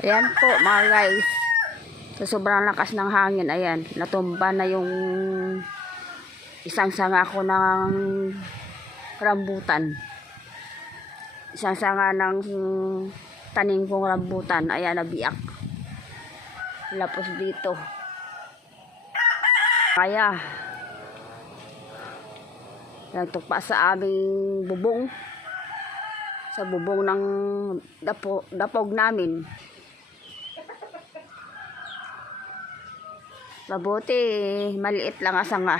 Ayan po mga guys. Sa sobrang lakas ng hangin, ayan, natumba na yung isang sanga ko ng rambutan. Isang sanga ng tanim kong rambutan, ayan, nabiyak. Lapos dito. Kaya, nagtukpa sa aming bubong. Sa bubong ng dapog namin. Mabuti, maliit lang ang sanga.